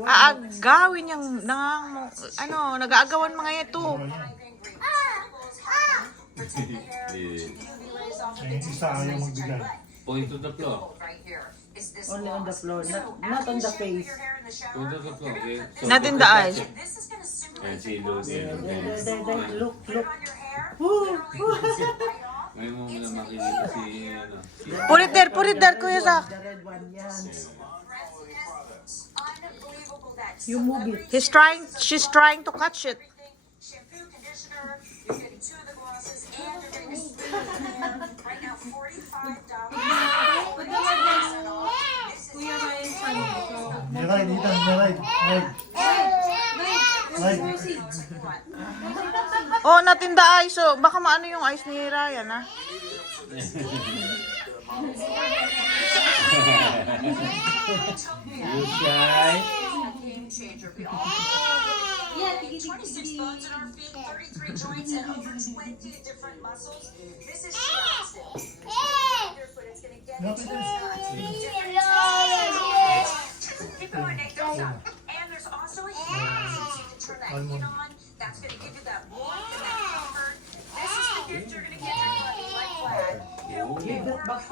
Aagawin yung nag-aagawan mga ito. Isa ayaw magbigay. Point to the floor. Only on the floor, not on the face. Point to the floor, okay? So, Not in the eyes. Ayan, si Lucy. Look. Ngayon mo muna makikita si, Put it there, Kuya Zach. The red one, yan. You move it. She's trying to catch it. Shampoo, conditioner, you're getting 2 of the glosses, and you're getting right now $45. Oh, not in the eyes. So, baka maano yung eyes ni Ryan, ha? You shy? Game changer. 26 bones in our feet, 33 joints, and over 20 different muscles. This is Shaston. But it's going to get into Keep going, Nate. Don't stop. And there's also a heat so you can turn that heat on. That's going to give you that warmth and that comfort. This is the gift you're going to get your body like Vlad. Give that back.